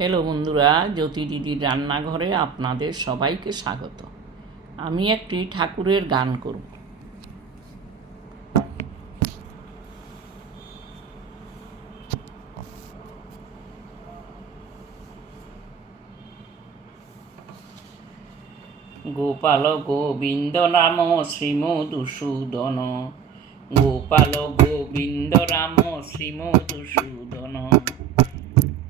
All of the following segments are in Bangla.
হ্যালো বন্ধুরা, জ্যোতি দিদির রান্নাঘরে আপনাদের সবাইকে স্বাগত। আমি একটি ঠাকুরের গান করব। গোপাল গোবিন্দ নাম শ্রীমধুসূদন, গোপাল গোবিন্দ রাম শ্রীমধুসূদন,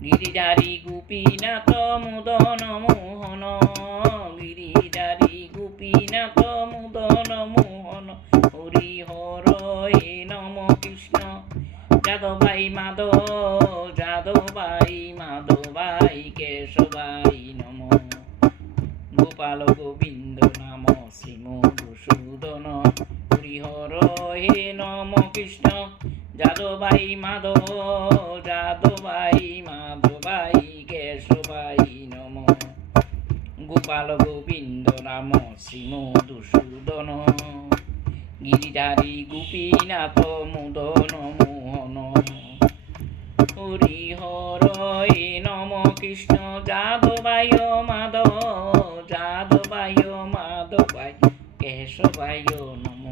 গিরিধারী গোপীনাথ মুদন মোহন, গিরিধারী গোপীনাথ মুদন মোহন, হরিহর হে নম কৃষ্ণ যাদবাই মাধব, যাদবাই মাধবাই কেশবাই নম, গোপাল গোবিন্দ নাম শ্রীমধুসূদন, হরিহর হে নম কৃষ্ণ যাদবাই মাধব, যাদবাই মাধবাই কেশবাই নম, গোপাল গোবিন্দ নাম শ্রীমধুসূদন, গিরিধারী গোপীনাথ মুদন মোহন, হরিহর হে নম কৃষ্ণ যাদবাই মাধব, যাদবাই মাধবাই কেশবাই নম।